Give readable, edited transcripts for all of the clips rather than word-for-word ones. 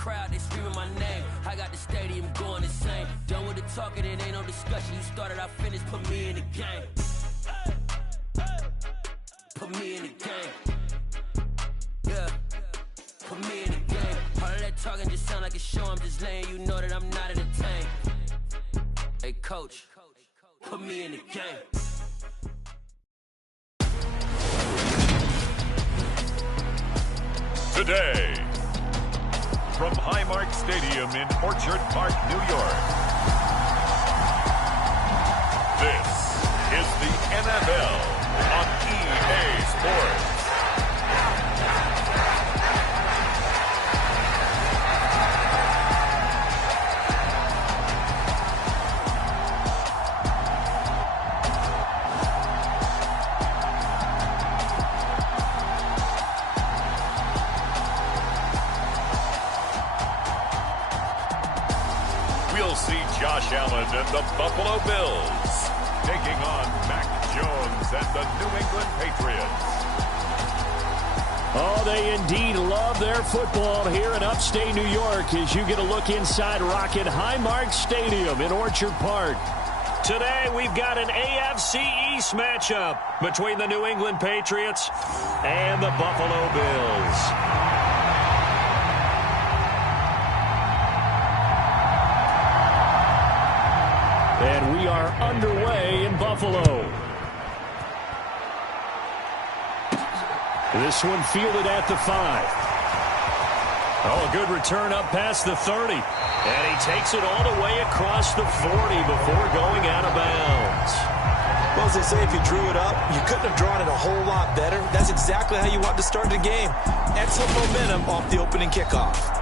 crowd, they screaming my name. I got the stadium going insane. Done with the talking, it ain't no discussion. You started, I finished, put me in the game. Put me in the game. Yeah. Put me in the game. All of that talking just sound like a show. I'm just letting you know that I'm not entertained. Hey, coach, put me in the game. Today, from Highmark Stadium in Orchard Park, New York, this is the NFL on EA Sports. We'll see Josh Allen and the Buffalo Bills taking on Mac Jones and the New England Patriots. Oh, they indeed love their football here in upstate New York as you get a look inside Rocket Highmark Stadium in Orchard Park. Today, we've got an AFC East matchup between the New England Patriots and the Buffalo Bills. And we are underway in Buffalo. This one fielded at the 5. Oh, a good return up past the 30. And he takes it all the way across the 40 before going out of bounds. Well, as they say, if you drew it up, you couldn't have drawn it a whole lot better. That's exactly how you want to start the game. Excellent momentum off the opening kickoff.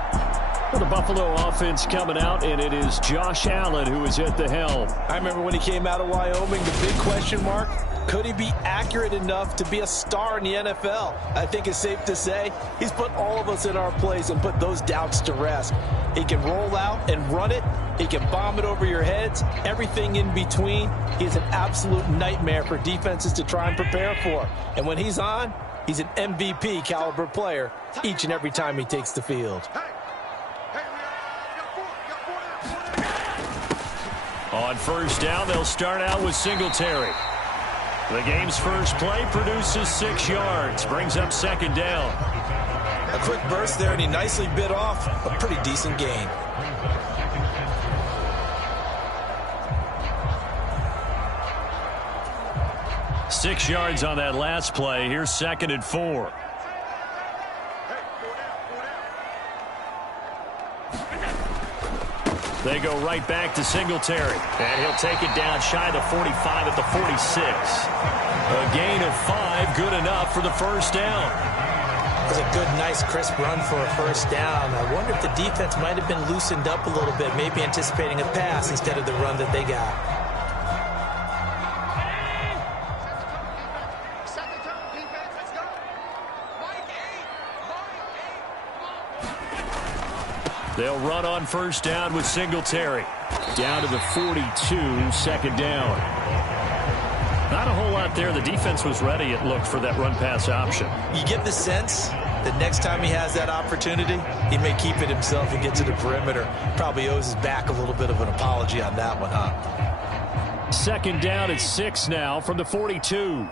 Well, the Buffalo offense coming out, and it is Josh Allen who is at the helm. I remember when he came out of Wyoming, the big question mark, could he be accurate enough to be a star in the NFL? I think it's safe to say he's put all of us in our place and put those doubts to rest. He can roll out and run it. He can bomb it over your heads. Everything in between. He's an absolute nightmare for defenses to try and prepare for. And when he's on, he's an MVP caliber player each and every time he takes the field. On first down, they'll start out with Singletary. The game's first play produces 6 yards, brings up second down. A quick burst there, and he nicely bit off a pretty decent gain. Six yards on that last play. Here's second and 4. They go right back to Singletary. And he'll take it down shy of the 45 at the 46. A gain of 5, good enough for the first down. It was a good, nice, crisp run for a first down. I wonder if the defense might have been loosened up a little bit, maybe anticipating a pass instead of the run that they got. They'll run on first down with Singletary. Down to the 42, second down. Not a whole lot there. The defense was ready, it looked, for that run-pass option. You get the sense that next time he has that opportunity, he may keep it himself and get to the perimeter. Probably owes his back a little bit of an apology on that one, huh? Second down at 6 now from the 42.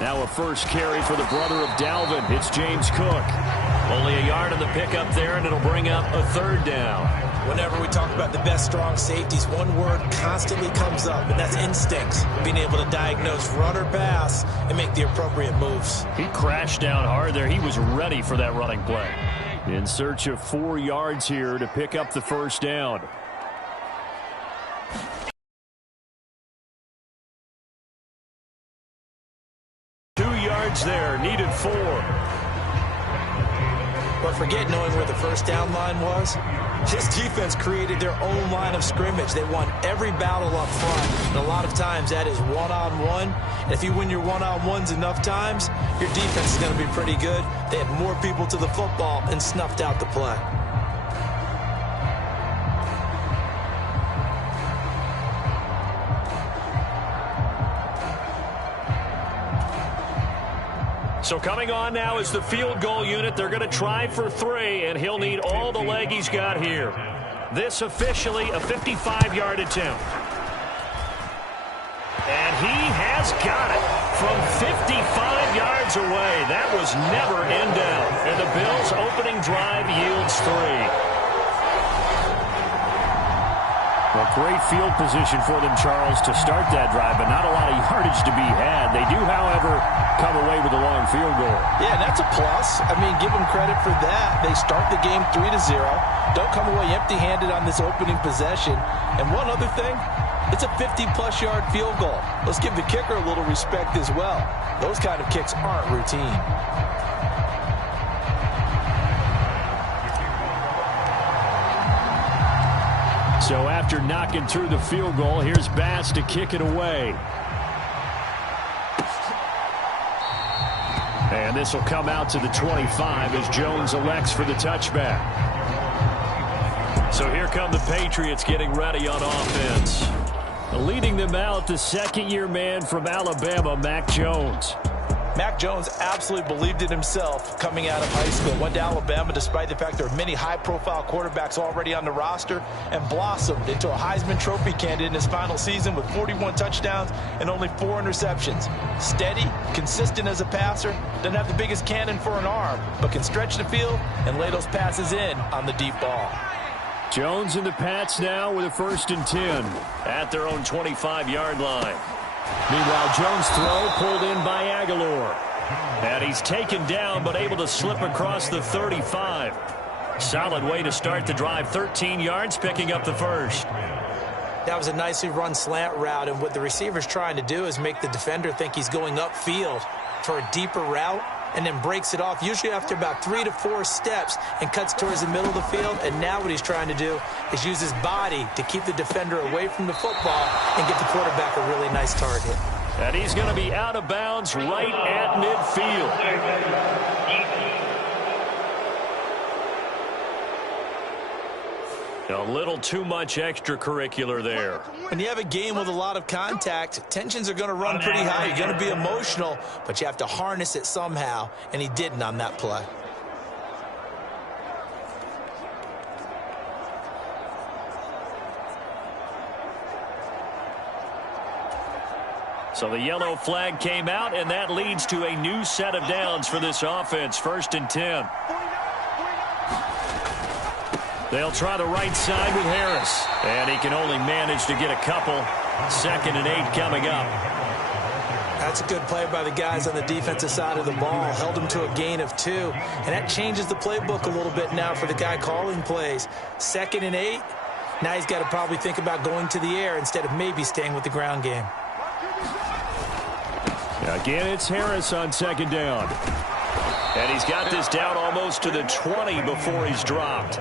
Now a first carry for the brother of Dalvin. It's James Cook. Only a yard on the pickup there, and it'll bring up a third down. Whenever we talk about the best strong safeties, one word constantly comes up, and that's instincts. Being able to diagnose run or pass and make the appropriate moves. He crashed down hard there. He was ready for that running play. In search of 4 yards here to pick up the first down. There, needed 4. But forget knowing where the first down line was. This defense created their own line of scrimmage. They won every battle up front, and a lot of times that is one-on-one. And if you win your one-on-ones enough times, your defense is going to be pretty good. They had more people to the football and snuffed out the play. So coming on now is the field goal unit. They're going to try for 3, and he'll need all the leg he's got here. This officially a 55-yard attempt. And he has got it from 55 yards away. That was never in doubt. And the Bills' opening drive yields 3. Well, great field position for them, Charles, to start that drive, but not a lot of yardage to be had. They do, however, come away with a long field goal. Yeah, that's a plus. I mean, give them credit for that. They start the game 3-0. Don't come away empty-handed on this opening possession. And one other thing, it's a 50-plus yard field goal. Let's give the kicker a little respect as well. Those kind of kicks aren't routine. So after knocking through the field goal, here's Bass to kick it away. And this will come out to the 25 as Jones elects for the touchback. So here come the Patriots getting ready on offense. Leading them out, the second-year man from Alabama, Mac Jones. Mac Jones absolutely believed in himself coming out of high school. Went to Alabama despite the fact there are many high-profile quarterbacks already on the roster, and blossomed into a Heisman Trophy candidate in his final season with 41 touchdowns and only 4 interceptions. Steady, consistent as a passer, doesn't have the biggest cannon for an arm, but can stretch the field and lay those passes in on the deep ball. Jones and the Pats now with a 1st and 10 at their own 25-yard line. Meanwhile, Jones' throw pulled in by Aguilar. And he's taken down but able to slip across the 35. Solid way to start the drive. 13 yards, picking up the first. That was a nicely run slant route, and what the receiver's trying to do is make the defender think he's going upfield for a deeper route, and then breaks it off, usually after about 3 to 4 steps, and cuts towards the middle of the field. And now what he's trying to do is use his body to keep the defender away from the football and get the quarterback a really nice target. And he's going to be out of bounds right at midfield. A little too much extracurricular there. When you have a game with a lot of contact, tensions are going to run pretty high. You're going to be emotional, but you have to harness it somehow, and he didn't on that play. So the yellow flag came out, and that leads to a new set of downs for this offense. 1st and 10. They'll try the right side with Harris. And he can only manage to get a couple. 2nd and 8 coming up. That's a good play by the guys on the defensive side of the ball. Held him to a gain of 2. And that changes the playbook a little bit now for the guy calling plays. 2nd and 8. Now he's got to probably think about going to the air instead of maybe staying with the ground game. Again, it's Harris on 2nd down. And he's got this down almost to the 20 before he's dropped.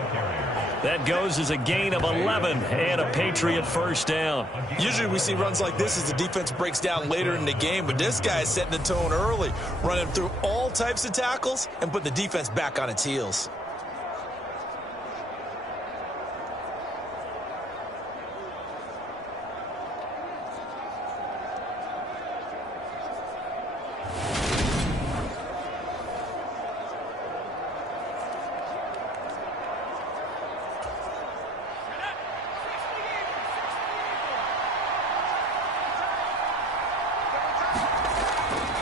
That goes as a gain of 11 and a Patriot 1st down. Usually we see runs like this as the defense breaks down later in the game, but this guy is setting the tone early, running through all types of tackles and putting the defense back on its heels.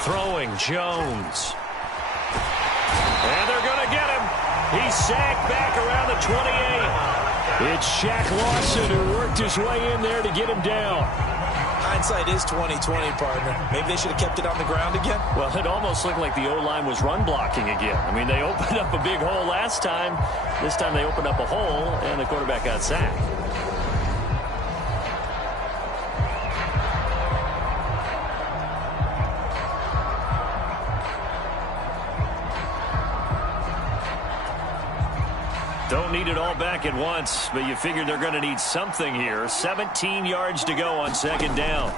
Throwing Jones. And they're going to get him. He's sacked back around the 28. It's Shaq Lawson who worked his way in there to get him down. Hindsight is 20/20, partner. Maybe they should have kept it on the ground again. Well, it almost looked like the O-line was run blocking again. I mean, they opened up a big hole last time. This time they opened up a hole, and the quarterback got sacked. Don't need it all back at once, but you figure they're going to need something here. 17 yards to go on 2nd down.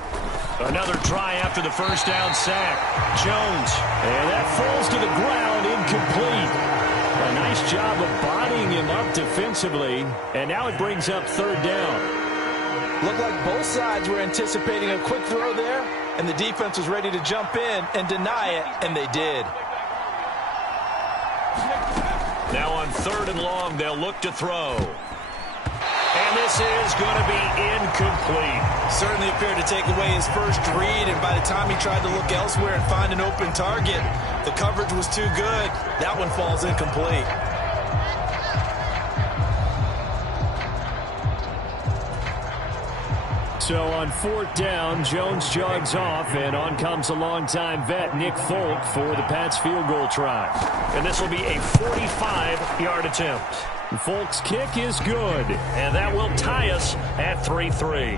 Another try after the 1st down sack. Jones. And that falls to the ground, incomplete. A nice job of bodying him up defensively. And now it brings up 3rd down. Looked like both sides were anticipating a quick throw there, and the defense was ready to jump in and deny it, and they did. Now on 3rd and long, they'll look to throw. And this is going to be incomplete. Certainly appeared to take away his first read, and by the time he tried to look elsewhere and find an open target, the coverage was too good. That one falls incomplete. So on 4th down, Jones jogs off, and on comes a longtime vet, Nick Folk, for the Pats field goal try. And this will be a 45-yard attempt. Folk's kick is good, and that will tie us at 3-3.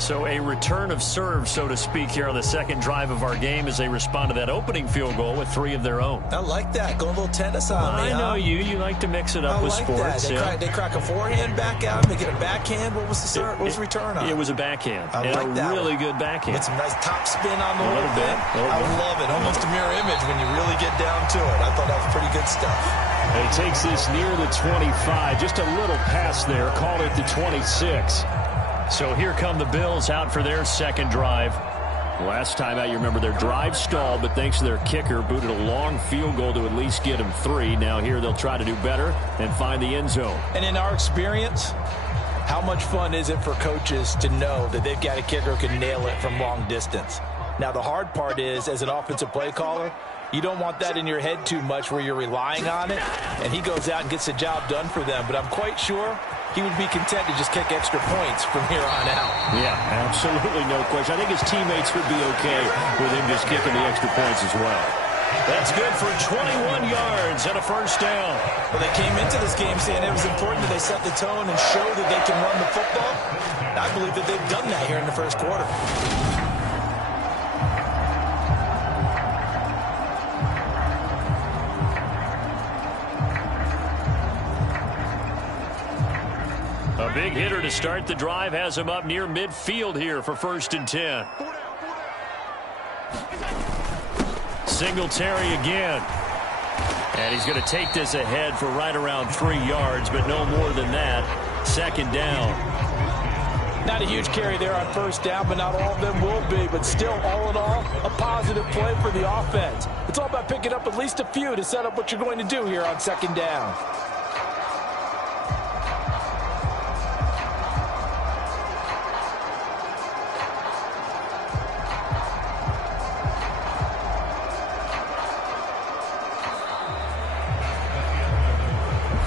So a return of serve, so to speak, here on the second drive of our game as they respond to that opening field goal with 3 of their own. I like that. Going a little tennis on me. I know you. You like to mix it up with sports. They crack a forehand back out. They get a backhand. What was the return on? It was a backhand. I like that. Really good backhand. With some nice top spin on the whole thing. I love it. Almost a mirror image when you really get down to it. I thought that was pretty good stuff. And he takes this near the 25. Just a little pass there. Call it the 26. So here come the Bills out for their second drive. Last time out, you remember their drive stalled, but thanks to their kicker, booted a long field goal to at least get them 3. Now here they'll try to do better and find the end zone. And in our experience, how much fun is it for coaches to know that they've got a kicker who can nail it from long distance? Now the hard part is, as an offensive play caller, you don't want that in your head too much where you're relying on it, and he goes out and gets the job done for them. But I'm quite sure he would be content to just kick extra points from here on out. Yeah, absolutely no question. I think his teammates would be okay with him just kicking the extra points as well. That's good for 21 yards and a first down. Well, they came into this game saying it was important that they set the tone and show that they can run the football. I believe that they've done that here in the first quarter. A big hitter to start the drive has him up near midfield here for 1st and 10. Singletary again. And he's going to take this ahead for right around 3 yards, but no more than that. 2nd down. Not a huge carry there on 1st down, but not all of them will be. But still, all in all, a positive play for the offense. It's all about picking up at least a few to set up what you're going to do here on 2nd down.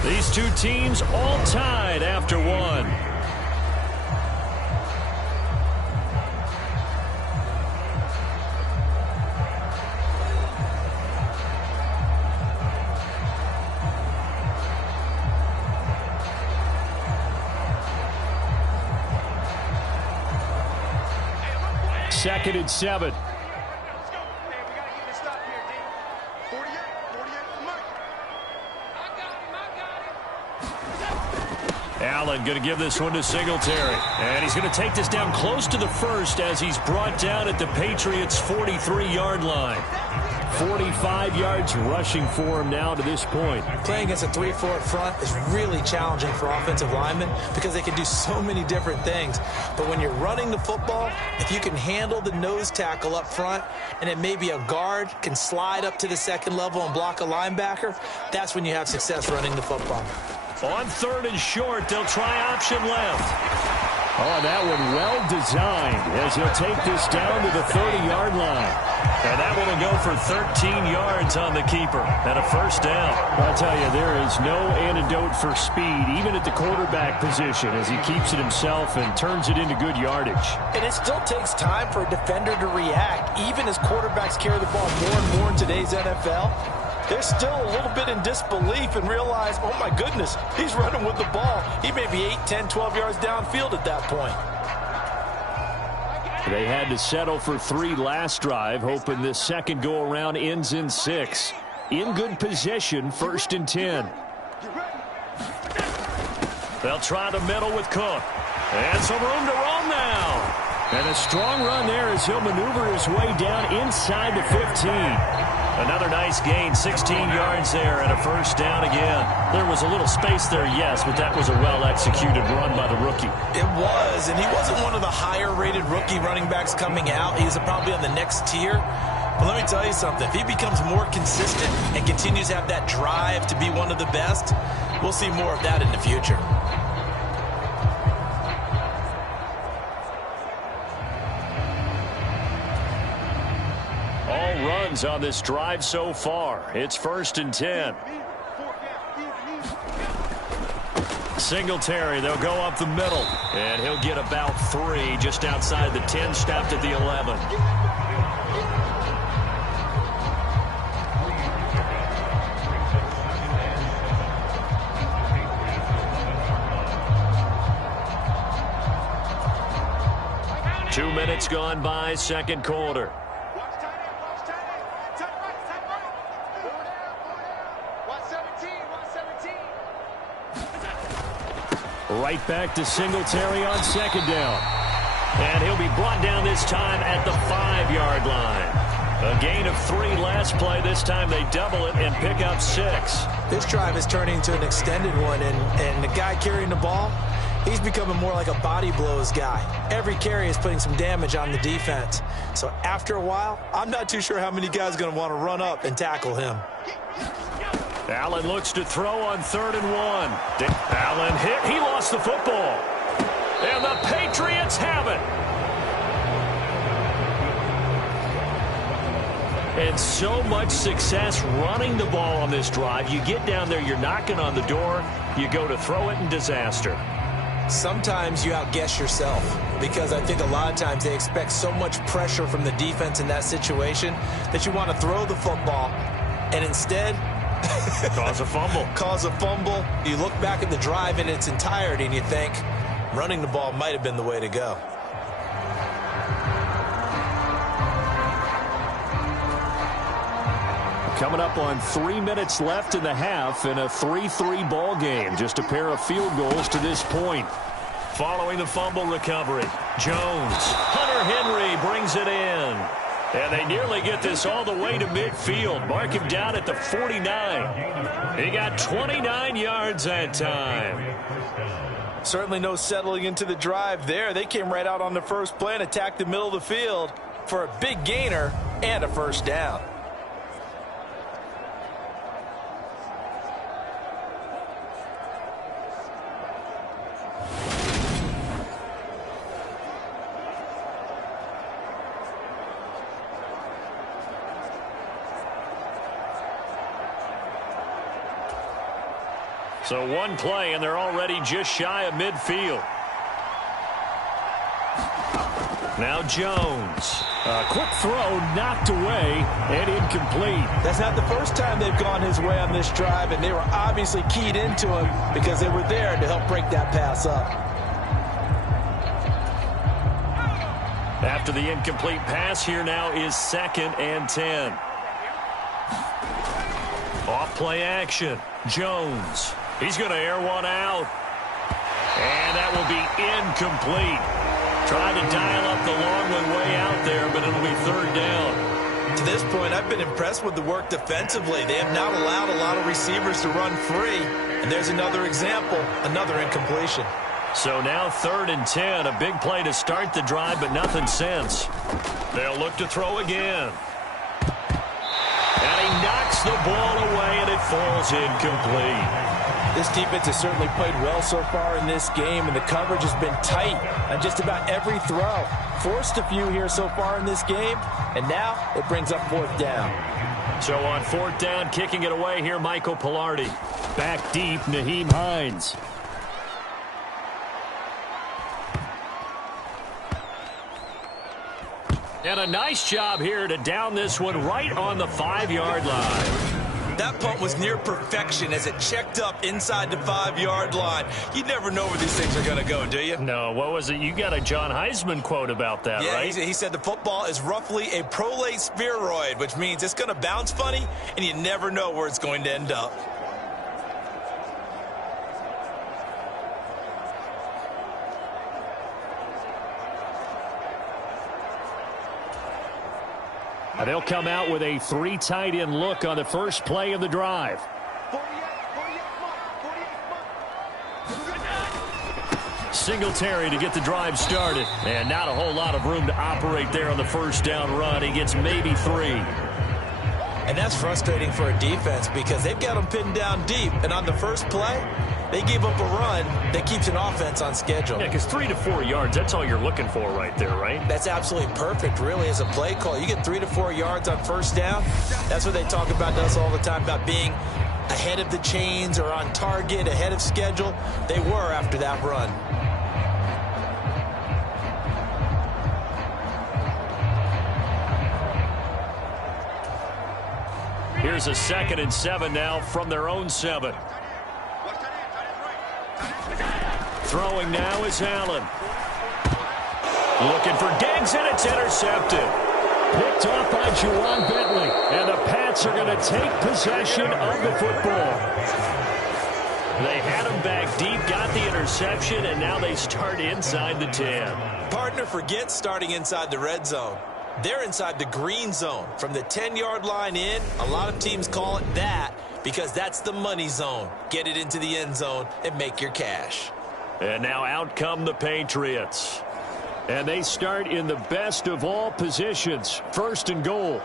These two teams all tied after one. Second and 7. Allen going to give this one to Singletary. And he's going to take this down close to the 1st as he's brought down at the Patriots' 43-yard line. 45 yards rushing for him now to this point. Playing against a 3-4 front is really challenging for offensive linemen because they can do so many different things. But when you're running the football, if you can handle the nose tackle up front and then maybe a guard can slide up to the 2nd level and block a linebacker, that's when you have success running the football. On 3rd and short, they'll try option left. Oh, that one well designed as he'll take this down to the 30-yard line. And that one will go for 13 yards on the keeper and a 1st down. I'll tell you, there is no antidote for speed, even at the quarterback position, as he keeps it himself and turns it into good yardage. And it still takes time for a defender to react, even as quarterbacks carry the ball more and more in today's NFL. They're still a little bit in disbelief and realize, oh, my goodness, he's running with the ball. He may be 8, 10, 12 yards downfield at that point. They had to settle for 3 last drive, hoping this second go-around ends in 6. In good position, 1st and 10. They'll try the middle with Cook. And some room to roam now. And a strong run there as he'll maneuver his way down inside the 15. Another nice gain, 16 yards there and a first down again. There was a little space there, yes, but that was a well-executed run by the rookie. It was, and he wasn't one of the higher-rated rookie running backs coming out. He's probably on the next tier. But let me tell you something. If he becomes more consistent and continues to have that drive to be one of the best, we'll see more of that in the future. All runs on this drive so far. It's 1st and 10. Singletary, they'll go up the middle. And he'll get about 3 just outside the 10, stopped at the 11. Two minutes gone by, second quarter. Right back to Singletary on second down. And he'll be brought down this time at the 5-yard line. A gain of 3 last play. This time they double it and pick up 6. This drive is turning into an extended one, and the guy carrying the ball, he's becoming more like a body blows guy. Every carry is putting some damage on the defense. So after a while, I'm not too sure how many guys are going to want to run up and tackle him. Allen looks to throw on 3rd and 1. Allen hit. He lost the football. And the Patriots have it. And so much success running the ball on this drive. You get down there, you're knocking on the door. You go to throw it in disaster. Sometimes you outguess yourself, because I think a lot of times they expect so much pressure from the defense in that situation that you want to throw the football, and instead cause a fumble. Cause a fumble. You look back at the drive in its entirety and you think running the ball might have been the way to go. Coming up on 3 minutes left in the half in a 3-3 ball game. Just a pair of field goals to this point. Following the fumble recovery, Jones. Hunter Henry brings it in. And they nearly get this all the way to midfield. Mark him down at the 49. He got 29 yards that time. Certainly no settling into the drive there. They came right out on the first play and attacked the middle of the field for a big gainer and a first down. So one play, and they're already just shy of midfield. Now Jones. A quick throw knocked away and incomplete. That's not the first time they've gone his way on this drive, and they were obviously keyed into him because they were there to help break that pass up. After the incomplete pass, here now is 2nd and 10. Off play action. Jones. He's going to air one out. And that will be incomplete. Trying to dial up the long way out there, but it'll be 3rd down. To this point, I've been impressed with the work defensively. They have not allowed a lot of receivers to run free. And there's another example, another incompletion. So now 3rd and 10, a big play to start the drive, but nothing since. They'll look to throw again. And he knocks the ball away, and it falls incomplete. This defense has certainly played well so far in this game, and the coverage has been tight on just about every throw. Forced a few here so far in this game, and now it brings up 4th down. So on 4th down, kicking it away here, Michael Pilardi. Back deep, Nyheim Hines. And a nice job here to down this one right on the 5-yard line. That punt was near perfection as it checked up inside the 5-yard line. You never know where these things are going to go, do you? No, what was it? You got a John Heisman quote about that, right? Yeah, he said the football is roughly a prolate spheroid, which means it's going to bounce funny, and you never know where it's going to end up. They'll come out with a 3 tight end look on the first play of the drive. Singletary to get the drive started. And not a whole lot of room to operate there on the first down run. He gets maybe 3. And that's frustrating for a defense because they've got them pinned down deep. And on the first play, they gave up a run that keeps an offense on schedule. Yeah, because 3 to 4 yards, that's all you're looking for right there, right? That's absolutely perfect, really, as a play call. You get 3 to 4 yards on first down. That's what they talk about us all the time, about being ahead of the chains or on target, ahead of schedule. They were after that run. Here's a 2nd and 7 now from their own 7. Throwing now is Allen. Looking for Diggs, and it's intercepted. Picked off by Juwan Bentley. And the Pats are going to take possession of the football. They had him back deep, got the interception, and now they start inside the 10. Partner forgets starting inside the red zone. They're inside the green zone. From the 10-yard line in, a lot of teams call it that because that's the money zone. Get it into the end zone and make your cash. And now out come the Patriots. And they start in the best of all positions, 1st and goal.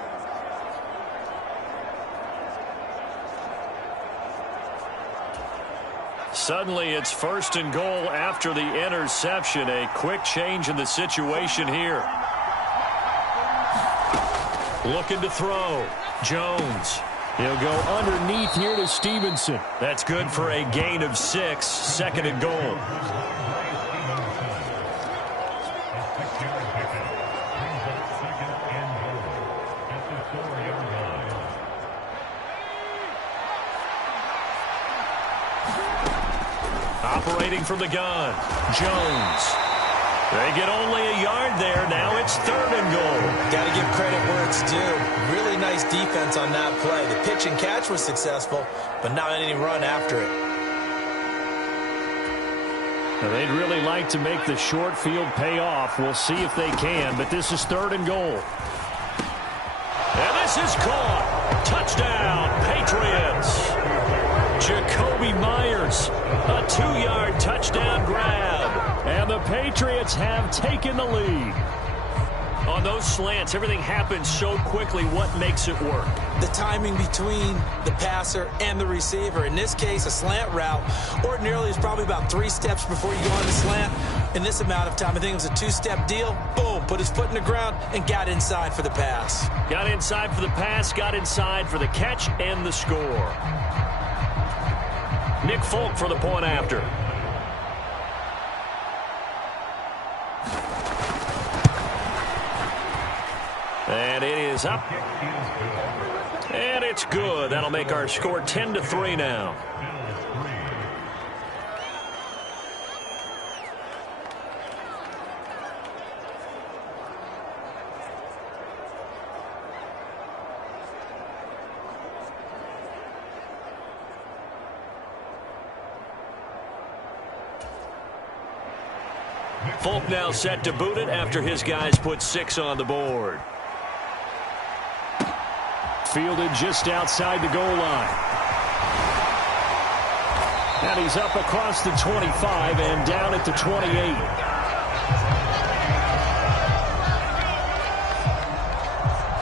Suddenly it's 1st and goal after the interception. A quick change in the situation here. Looking to throw. Jones. He'll go underneath here to Stevenson. That's good for a gain of 6. 2nd and goal. Operating from the gun. Jones. They get only a yard there. Now it's 3rd and goal. Got to give credit where it's due. Really nice defense on that play. The pitch and catch was successful, but not any run after it. Now they'd really like to make the short field pay off. We'll see if they can, but this is 3rd and goal. And this is caught. Touchdown, Patriots. Jacoby Myers, a 2-yard touchdown grab. And the Patriots have taken the lead. On those slants, everything happens so quickly. What makes it work? The timing between the passer and the receiver. In this case, a slant route ordinarily is probably about 3 steps before you go on the slant. In this amount of time, I think it was a 2-step deal. Boom, put his foot in the ground and got inside for the pass. Got inside for the pass, got inside for the catch and the score. Nick Folk for the point after. And it is up. And it's good. That'll make our score 10-3 now. Folk now set to boot it after his guys put 6 on the board. Fielded just outside the goal line. And he's up across the 25 and down at the 28.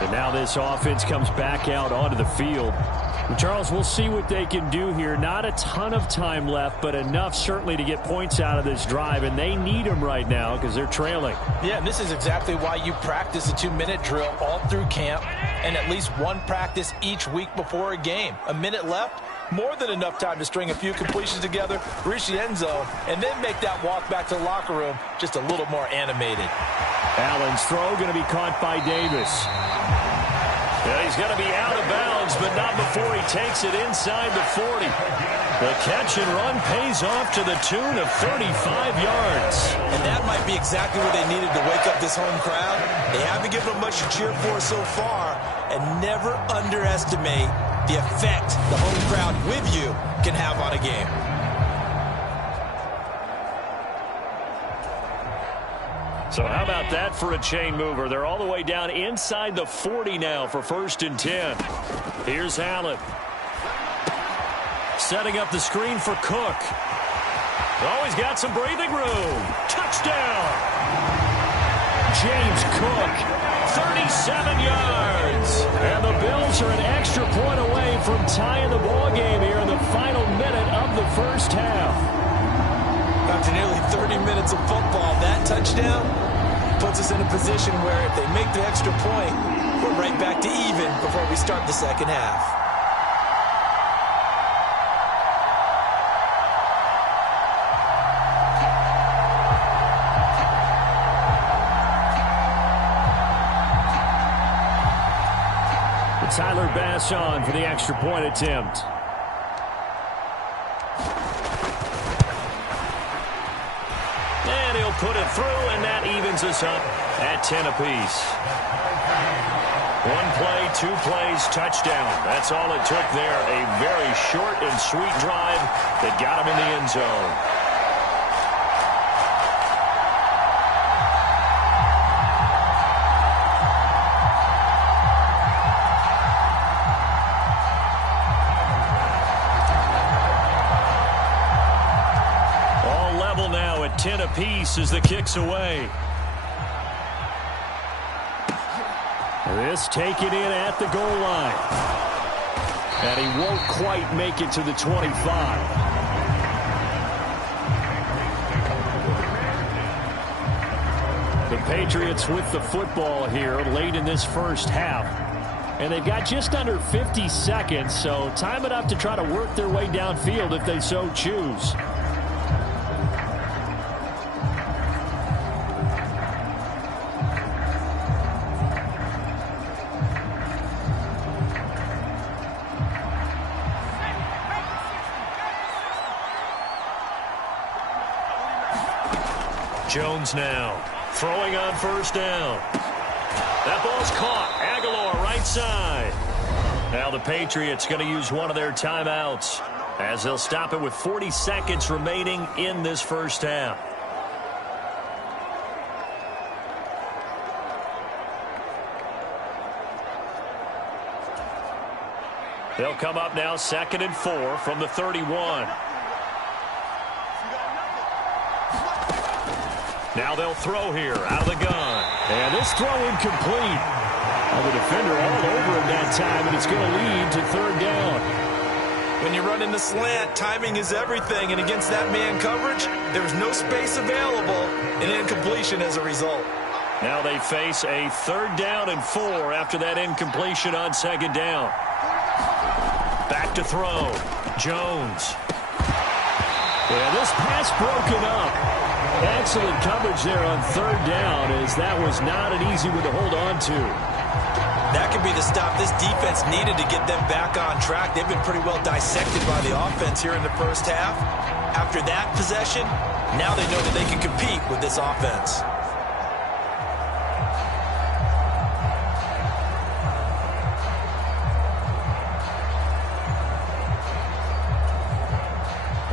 And now this offense comes back out onto the field. Charles, we'll see what they can do here. Not a ton of time left, but enough certainly to get points out of this drive, and they need them right now because they're trailing. Yeah, and this is exactly why you practice a 2-minute drill all through camp and at least one practice each week before a game. A minute left, more than enough time to string a few completions together, reach the end zone, and then make that walk back to the locker room just a little more animated. Allen's throw going to be caught by Davis. Yeah, he's going to be out of bounds, but not before he takes it inside the 40. The catch and run pays off to the tune of 35 yards. And that might be exactly what they needed to wake up this home crowd. They haven't given them much to cheer for so far, and never underestimate the effect the home crowd with you can have on a game. So how about that for a chain mover? They're all the way down inside the 40 now for 1st and 10. Here's Allen. Setting up the screen for Cook. Oh, he's got some breathing room. Touchdown! James Cook, 37 yards. And the Bills are an extra point away from tying the ball game here in the final minute of the first half. After nearly 30 minutes of football, that touchdown puts us in a position where if they make the extra point, we're right back to even before we start the second half. Tyler Bass on for the extra point attempt. And he'll put it through, and that evens us up at 10 apiece. 1 play, 2 plays, touchdown. That's all it took there. A very short and sweet drive that got him in the end zone. Now at 10 apiece as the kick's away. This taken in at the goal line. And he won't quite make it to the 25. The Patriots with the football here late in this first half. And they've got just under 50 seconds, so time enough to try to work their way downfield if they so choose. Jones now throwing on 1st down. That ball's caught. Aguilar right side. Now the Patriots going to use one of their timeouts as they'll stop it with 40 seconds remaining in this first half. They'll come up now 2nd and 4 from the 31. Now they'll throw here out of the gun. And this throw incomplete. Well, the defender all over him that time, and it's going to lead to 3rd down. When you run in the slant, timing is everything. And against that man coverage, there's no space available. An incompletion as a result. Now they face a 3rd down and 4 after that incompletion on 2nd down. Back to throw. Jones. Yeah, this pass broken up. Excellent coverage there on 3rd down, as that was not an easy one to hold on to. That could be the stop this defense needed to get them back on track. They've been pretty well dissected by the offense here in the first half. After that possession, now they know that they can compete with this offense.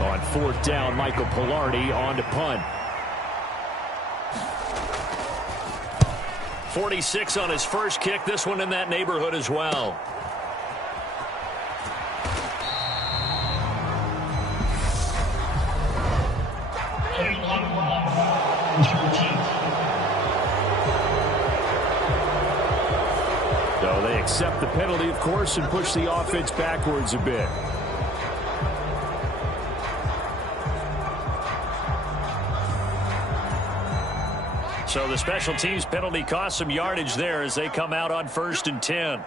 On 4th down, Michael Pilardi on to punt. 46 on his first kick. This one in that neighborhood as well. So they accept the penalty, of course, and push the offense backwards a bit. So the special teams penalty cost some yardage there as they come out on 1st and 10.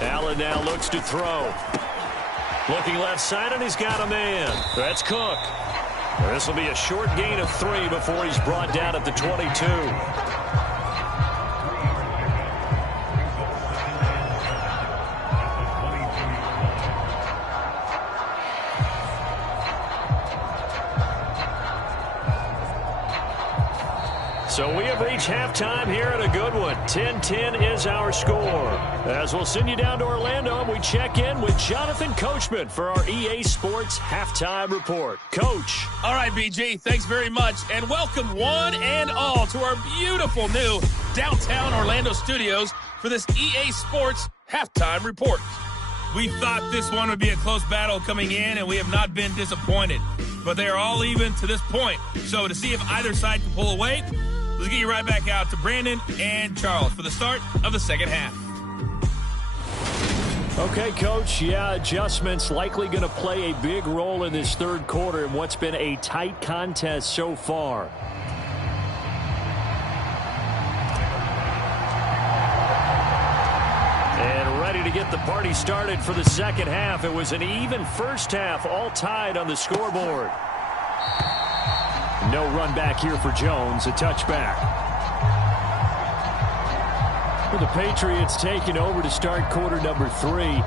Allen now looks to throw. Looking left side, and he's got a man. That's Cook. This will be a short gain of 3 before he's brought down at the 22. So we have reached halftime here at a good one. 10-10 is our score. As we'll send you down to Orlando, and we check in with Jonathan Coachman for our EA Sports Halftime Report. Coach. All right, BG, thanks very much. And welcome one and all to our beautiful new downtown Orlando studios for this EA Sports Halftime Report. We thought this one would be a close battle coming in, and we have not been disappointed. But they are all even to this point. So to see if either side can pull away, let's get you right back out to Brandon and Charles for the start of the second half. Okay, Coach. Yeah, adjustments likely going to play a big role in this third quarter in what's been a tight contest so far. And ready to get the party started for the second half. It was an even first half, all tied on the scoreboard. No run back here for Jones, a touchback. With the Patriots taking over to start quarter number 3.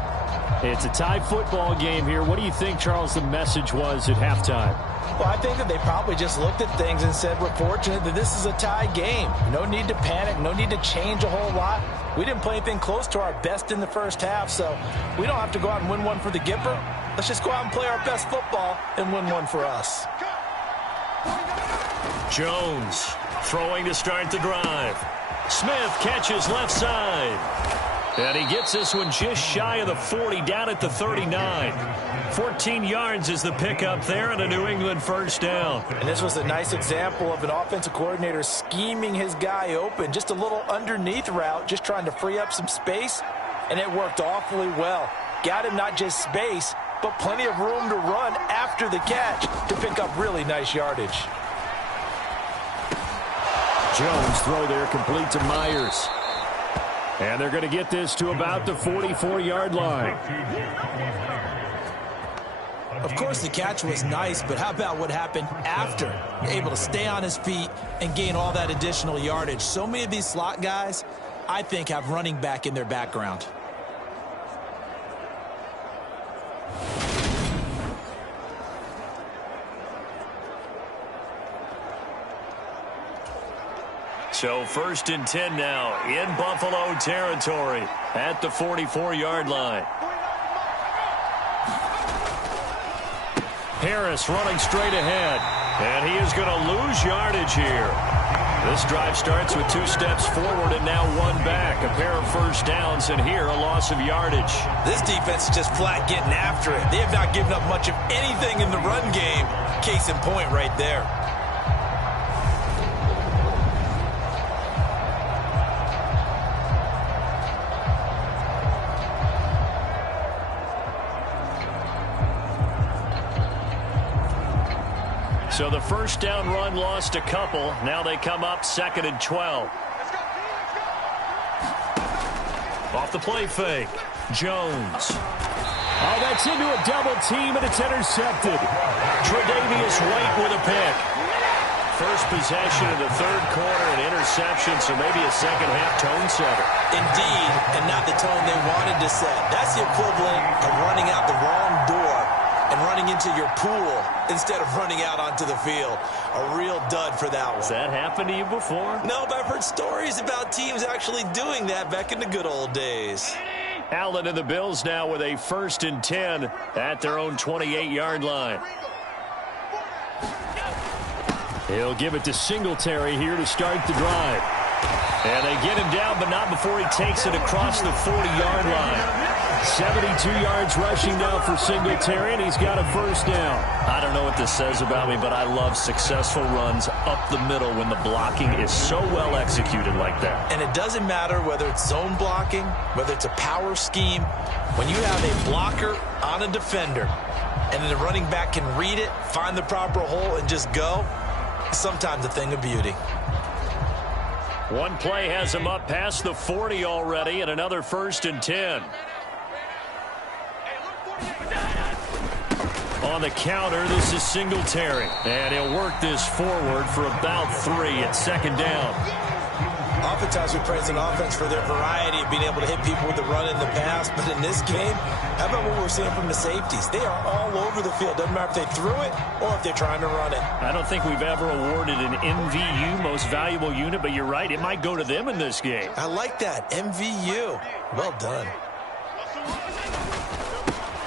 It's a tie football game here. What do you think, Charles, the message was at halftime? Well, I think that they probably just looked at things and said, we're fortunate that this is a tie game. No need to panic, no need to change a whole lot. We didn't play anything close to our best in the first half, so we don't have to go out and win one for the Gipper. Let's just go out and play our best football and win one for us. Jones throwing to start the drive. Smith catches left side. And he gets this one just shy of the 40, down at the 39. 14 yards is the pickup there, and a New England first down. And this was a nice example of an offensive coordinator scheming his guy open. Just a little underneath route, just trying to free up some space, and it worked awfully well. Got him not just space, but plenty of room to run after the catch to pick up really nice yardage. Jones throw there complete to Myers. And they're going to get this to about the 44-yard line. Of course, the catch was nice, but how about what happened after? Able to stay on his feet and gain all that additional yardage. So many of these slot guys, I think, have running back in their background. So 1st and 10 now in Buffalo territory at the 44-yard line. Harris running straight ahead, and he is going to lose yardage here. This drive starts with 2 steps forward and now 1 back. A pair of first downs, and here a loss of yardage. This defense is just flat getting after it. They have not given up much of anything in the run game. Case in point right there. So the first down run lost a couple. Now they come up 2nd and 12. Off the play fake. Jones. Oh, that's into a double team, and it's intercepted. Tre'Davious White with a pick. First possession of the third quarter, an interception, so maybe a second half tone setter. Indeed, and not the tone they wanted to set. That's the equivalent of running out the wrong door and running into your pool instead of running out onto the field. A real dud for that one. Has that happened to you before? No, but I've heard stories about teams actually doing that back in the good old days. Allen and the Bills now with a 1st and 10 at their own 28-yard line. He'll give it to Singletary here to start the drive. And they get him down, but not before he takes it across the 40-yard line. 72 yards rushing now for Singletary, and he's got a first down. I don't know what this says about me, but I love successful runs up the middle when the blocking is so well executed like that. And it doesn't matter whether it's zone blocking, whether it's a power scheme. When you have a blocker on a defender, and then the running back can read it, find the proper hole, and just go, sometimes a thing of beauty. One play has him up past the 40 already, and another 1st and 10. On the counter, this is Singletary. And he'll work this forward for about 3 at 2nd down. Oftentimes we praise an offense for their variety of being able to hit people with the run in the pass, but in this game, how about what we're seeing from the safeties? They are all over the field. Doesn't matter if they threw it or if they're trying to run it. I don't think we've ever awarded an MVU, most valuable unit, but you're right, it might go to them in this game. I like that, MVU. Well done.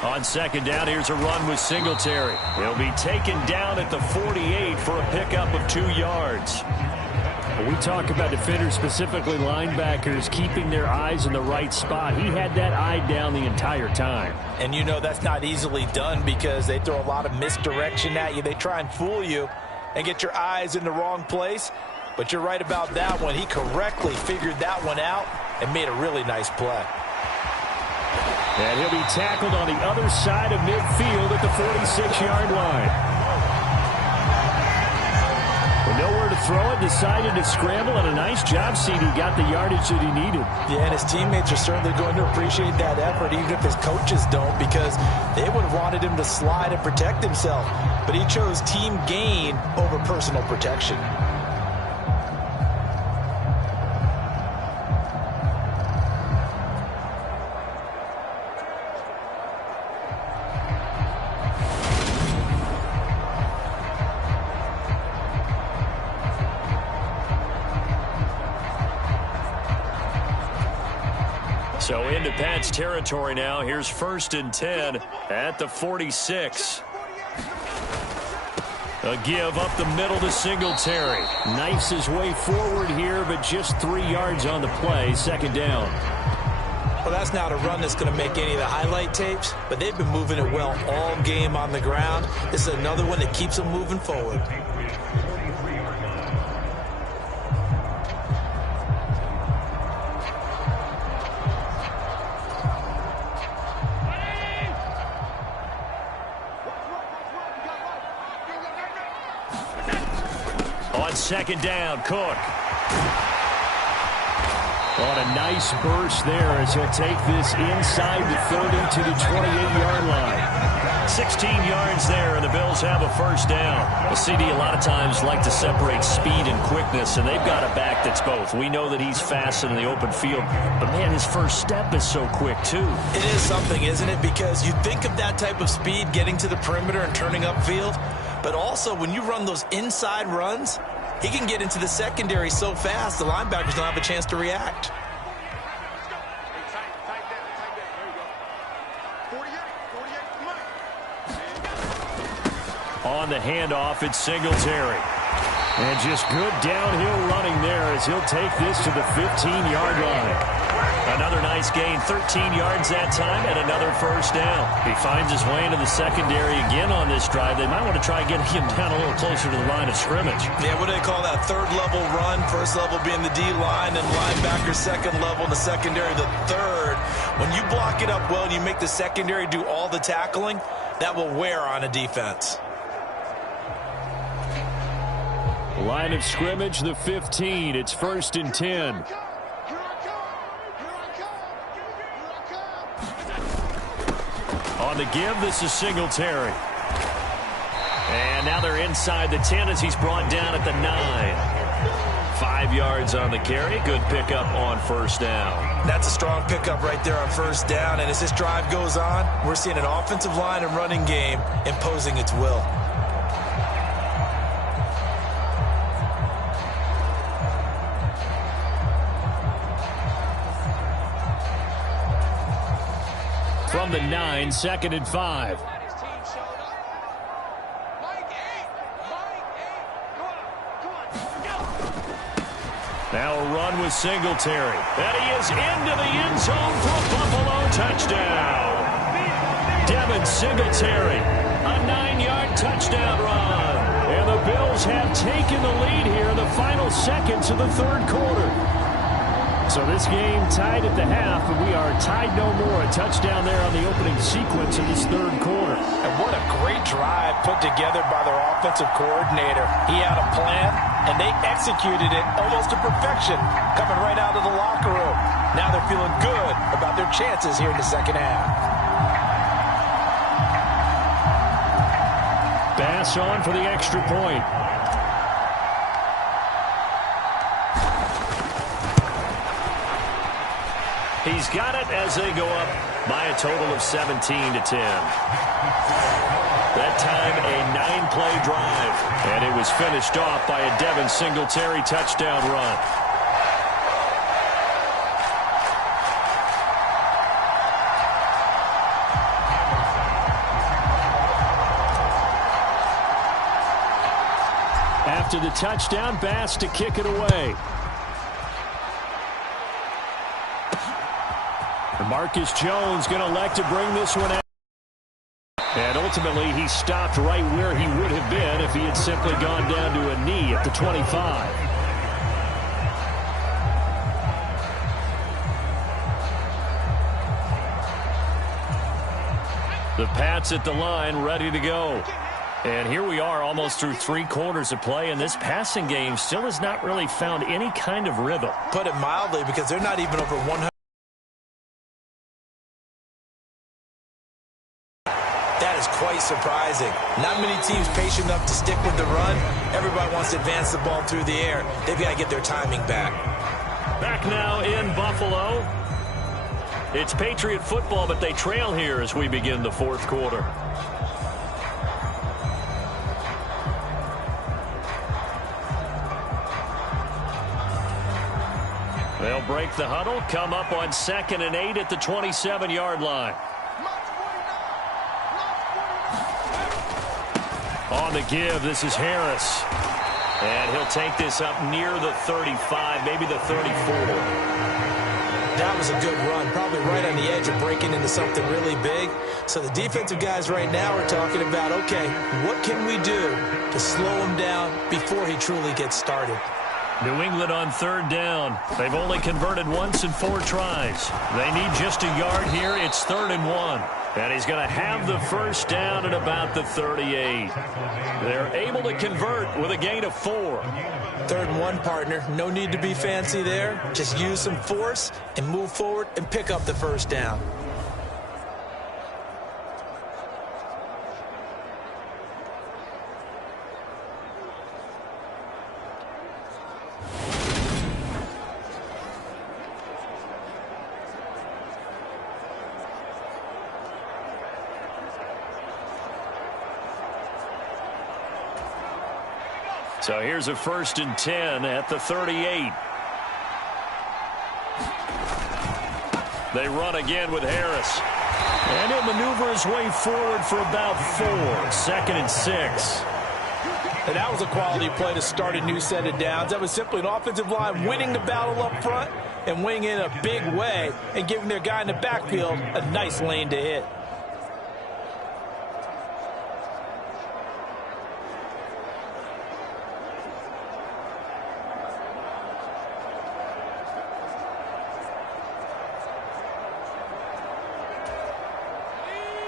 On second down, here's a run with Singletary. He'll be taken down at the 48 for a pickup of 2 yards. We talk about defenders, specifically linebackers, keeping their eyes in the right spot. He had that eye down the entire time. And you know that's not easily done because they throw a lot of misdirection at you. They try and fool you and get your eyes in the wrong place. But you're right about that one. He correctly figured that one out and made a really nice play. And he'll be tackled on the other side of midfield at the 46-yard line. With nowhere to throw it, decided to scramble, and a nice job, CD. Got the yardage that he needed. Yeah, and his teammates are certainly going to appreciate that effort, even if his coaches don't, because they would have wanted him to slide and protect himself. But he chose team gain over personal protection. So into Pat's territory now. Here's 1st and 10 at the 46. A give up the middle to Singletary. Knifes his way forward here, but just 3 yards on the play. 2nd down. Well, that's not a run that's going to make any of the highlight tapes, but they've been moving it well all game on the ground. This is another one that keeps them moving forward. On 2nd down, Cook. On a nice burst there as he'll take this inside the 30 to the 28-yard line. 16 yards there, and the Bills have a 1st down. Well, CD, a lot of times like to separate speed and quickness, and they've got a back that's both. We know that he's fast in the open field, but, man, his first step is so quick, too. It is something, isn't it? Because you think of that type of speed getting to the perimeter and turning upfield, but also when you run those inside runs, he can get into the secondary so fast the linebackers don't have a chance to react. On the handoff, it's Singletary. And just good downhill running there as he'll take this to the 15-yard line. Another nice gain, 13 yards that time, and another 1st down. He finds his way into the secondary again on this drive. They might want to try getting him down a little closer to the line of scrimmage. Yeah, what do they call that? 3rd level run, 1st level being the D-line, and linebacker 2nd level, and the secondary the 3rd. When you block it up well and you make the secondary do all the tackling, that will wear on a defense. Line of scrimmage, the 15. It's 1st and 10. On the give, this is Singletary. And now they're inside the 10 as he's brought down at the 9. 5 yards on the carry. Good pickup on 1st down. That's a strong pickup right there on 1st down. And as this drive goes on, we're seeing an offensive line and running game imposing its will. From the 9, 2nd and 5. Now a run with Singletary. And he is into the end zone for Buffalo. Touchdown. Devin Singletary. A 9-yard touchdown run. And the Bills have taken the lead here in the final seconds of the 3rd quarter. So this game tied at the half, but we are tied no more. A touchdown there on the opening sequence of this 3rd quarter. And what a great drive put together by their offensive coordinator. He had a plan, and they executed it almost to perfection, coming right out of the locker room. Now they're feeling good about their chances here in the 2nd half. Bass on for the extra point. He's got it as they go up by a total of 17-10. That time, a 9-play drive. And it was finished off by a Devin Singletary touchdown run. After the touchdown, Bass to kick it away. And Marcus Jones going to elect to bring this one out. And ultimately, he stopped right where he would have been if he had simply gone down to a knee at the 25. The Pats at the line, ready to go. And here we are almost through 3 quarters of play, and this passing game still has not really found any kind of rhythm. Put it mildly, because they're not even over 100. That is quite surprising. Not many teams patient enough to stick with the run. Everybody wants to advance the ball through the air. They've got to get their timing back. Back now in Buffalo. It's Patriot football, but they trail here as we begin the 4th quarter. They'll break the huddle, come up on 2nd and 8 at the 27-yard line. On the give, this is Harris. And he'll take this up near the 35, maybe the 34. That was a good run, probably right on the edge of breaking into something really big. So the defensive guys right now are talking about, okay, what can we do to slow him down before he truly gets started? New England on 3rd down. They've only converted once in 4 tries. They need just a yard here. It's 3rd and 1. And he's going to have the first down at about the 38. They're able to convert with a gain of 4. 3rd and 1, partner. No need to be fancy there. Just use some force and move forward and pick up the first down. So here's a 1st and 10 at the 38. They run again with Harris. And he'll maneuver his way forward for about 4. 2nd and 6. And that was a quality play to start a new set of downs. That was simply an offensive line winning the battle up front and winning in a big way and giving their guy in the backfield a nice lane to hit.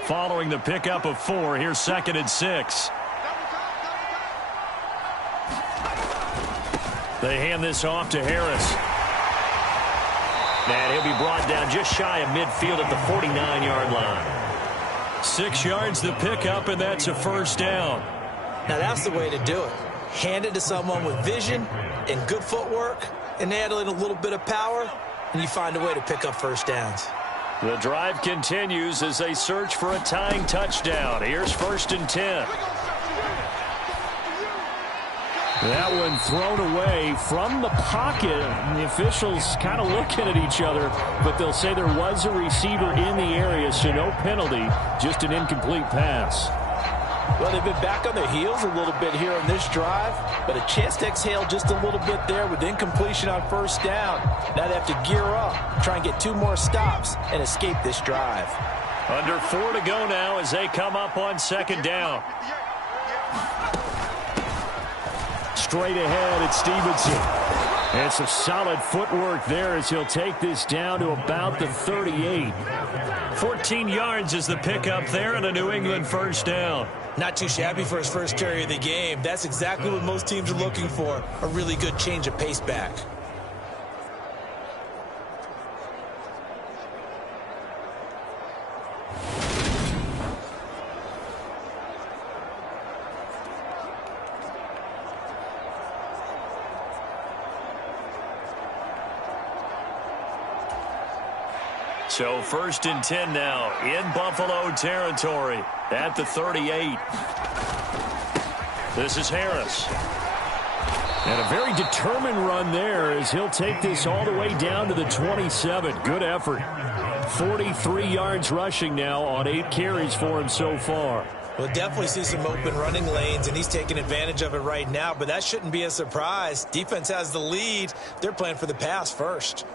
Following the pickup of 4, here's 2nd and 6. They hand this off to Harris. And he'll be brought down just shy of midfield at the 49-yard line. 6 yards the pickup, and that's a first down. Now that's the way to do it. Hand it to someone with vision and good footwork, and add in a little bit of power, and you find a way to pick up first downs. The drive continues as they search for a tying touchdown. Here's 1st and 10. That one thrown away from the pocket. The officials kind of looking at each other, but they'll say there was a receiver in the area, so no penalty, just an incomplete pass. Well, they've been back on their heels a little bit here on this drive, but a chance to exhale just a little bit there with incompletion on first down. Now they have to gear up, try and get 2 more stops, and escape this drive. Under 4 to go now as they come up on 2nd down. Straight ahead, it's Stevenson. And some solid footwork there as he'll take this down to about the 38. 14 yards is the pickup there and a New England first down. Not too shabby for his first carry of the game. That's exactly what most teams are looking for, a really good change of pace back. So 1st and 10 now in Buffalo territory at the 38. This is Harris. And a very determined run there as he'll take this all the way down to the 27. Good effort. 43 yards rushing now on 8 carries for him so far. We'll definitely see some open running lanes, and he's taking advantage of it right now, but that shouldn't be a surprise. Defense has the lead. They're playing for the pass first.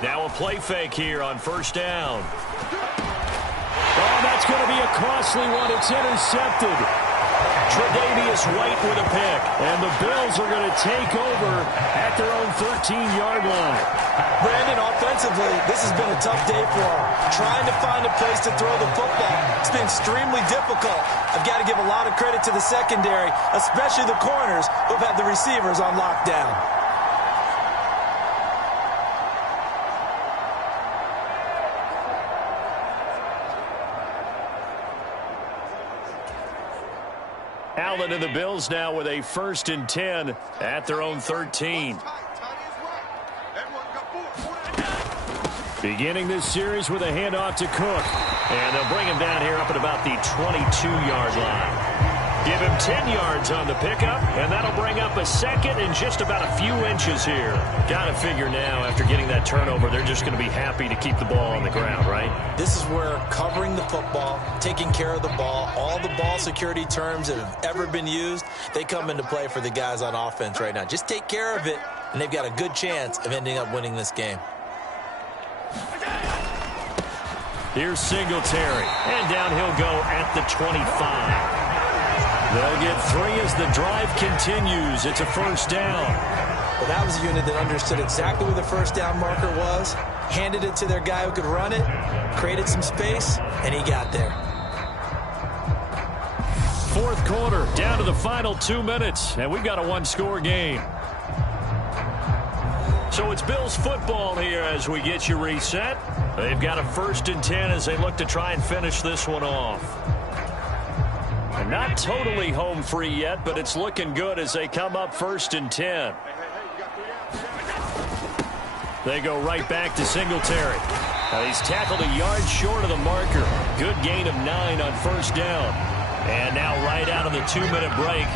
Now a play fake here on 1st down. Oh, that's going to be a costly one. It's intercepted. Tre'Davious White with a pick. And the Bills are going to take over at their own 13-yard line. Brandon, offensively, this has been a tough day for him. Trying to find a place to throw the football. It's been extremely difficult. I've got to give a lot of credit to the secondary, especially the corners who've had the receivers on lockdown. Allen and the Bills now with a 1st and 10 at their own 13. Beginning this series with a handoff to Cook. And they'll bring him down here up at about the 22-yard line. Give him 10 yards on the pickup, and that'll bring up a 2nd and just about a few inches here. Got to figure now, after getting that turnover, they're just going to be happy to keep the ball on the ground, right? This is where covering the football, taking care of the ball, all the ball security terms that have ever been used, they come into play for the guys on offense right now. Just take care of it, and they've got a good chance of ending up winning this game. Here's Singletary, and down he'll go at the 25. They'll get 3 as the drive continues. It's a 1st down. Well, that was a unit that understood exactly where the 1st down marker was, handed it to their guy who could run it, created some space, and he got there. 4th quarter, down to the final 2 minutes, and we've got a 1-score game. So it's Bills football here as we get you reset. They've got a 1st and 10 as they look to try and finish this one off. And not totally home free yet, but it's looking good as they come up 1st and 10. They go right back to Singletary. Now he's tackled a yard short of the marker. Good gain of 9 on 1st down. And now right out of the 2-minute break,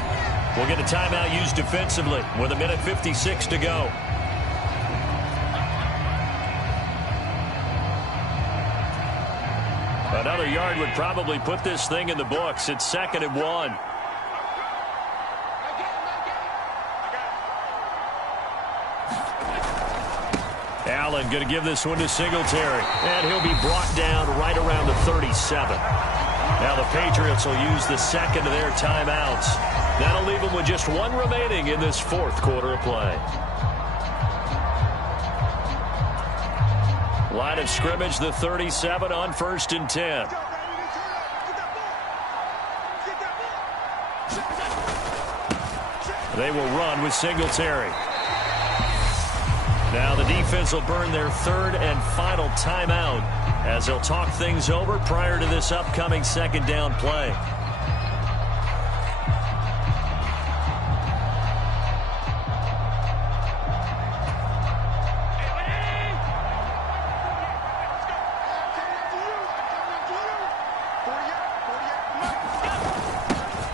we'll get a timeout used defensively with 1:56 to go. Another yard would probably put this thing in the books. It's 2nd and 1. Allen going to give this one to Singletary. And he'll be brought down right around the 37. Now the Patriots will use the 2nd of their timeouts. That'll leave them with just 1 remaining in this 4th quarter of play. Line of scrimmage, the 37 on 1st and 10. They will run with Singletary. Now the defense will burn their 3rd and final timeout as they'll talk things over prior to this upcoming 2nd down play.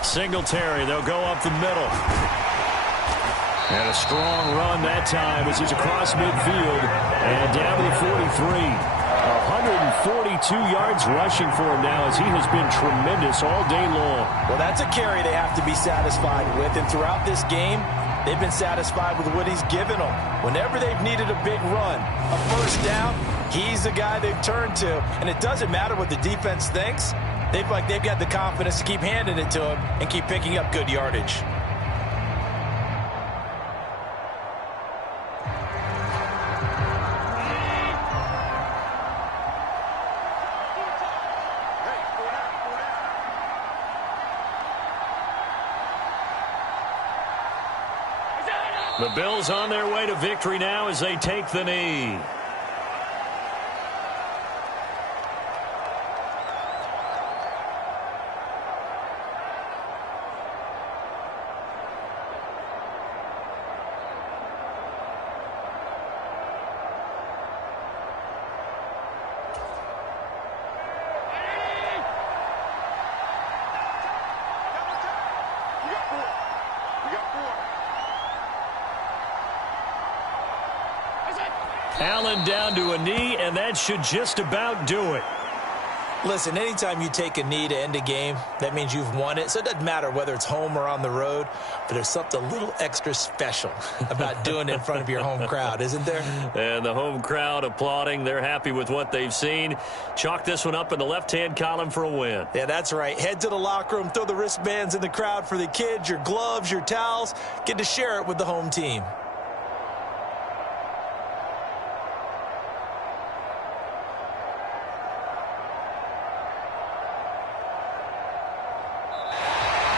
Singletary, they'll go up the middle. And a strong run that time as he's across midfield and down to the 43. 142 yards rushing for him now as he has been tremendous all day long. Well, that's a carry they have to be satisfied with. And throughout this game, they've been satisfied with what he's given them. Whenever they've needed a big run, a 1st down, he's the guy they've turned to. And it doesn't matter what the defense thinks. They've got the confidence to keep handing it to him and keep picking up good yardage. The Bills on their way to victory now as they take the knee. Allen down to a knee, and that should just about do it. Listen, anytime you take a knee to end a game, that means you've won it. So it doesn't matter whether it's home or on the road, but there's something a little extra special about doing it in front of your home crowd, isn't there? And the home crowd applauding. They're happy with what they've seen. Chalk this one up in the left-hand column for a win. Yeah, that's right. Head to the locker room, throw the wristbands in the crowd for the kids, your gloves, your towels. Get to share it with the home team.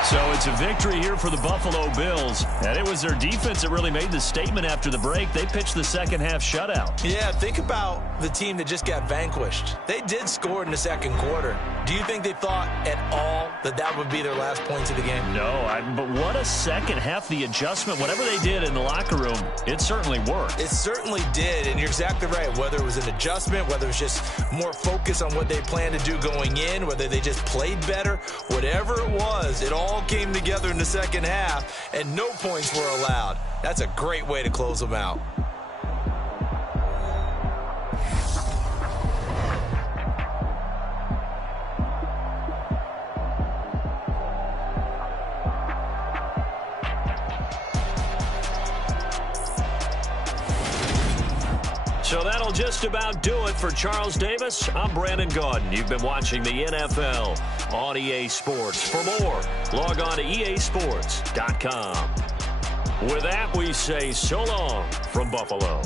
So it's a victory here for the Buffalo Bills. And it was their defense that really made the statement after the break. They pitched the second-half shutout. Yeah, think about the team that just got vanquished. They did score in the second quarter. Do you think they thought at all that that would be their last points of the game? No, but what a second half. The adjustment, whatever they did in the locker room, it certainly worked. It certainly did, and you're exactly right. Whether it was an adjustment, whether it was just more focus on what they planned to do going in, whether they just played better, whatever it was, it all came together in the second half, and no points were allowed. That's a great way to close them out. So that'll just about do it for Charles Davis. I'm Brandon Gaudin. You've been watching the NFL on EA Sports. For more, log on to easports.com. With that, we say so long from Buffalo.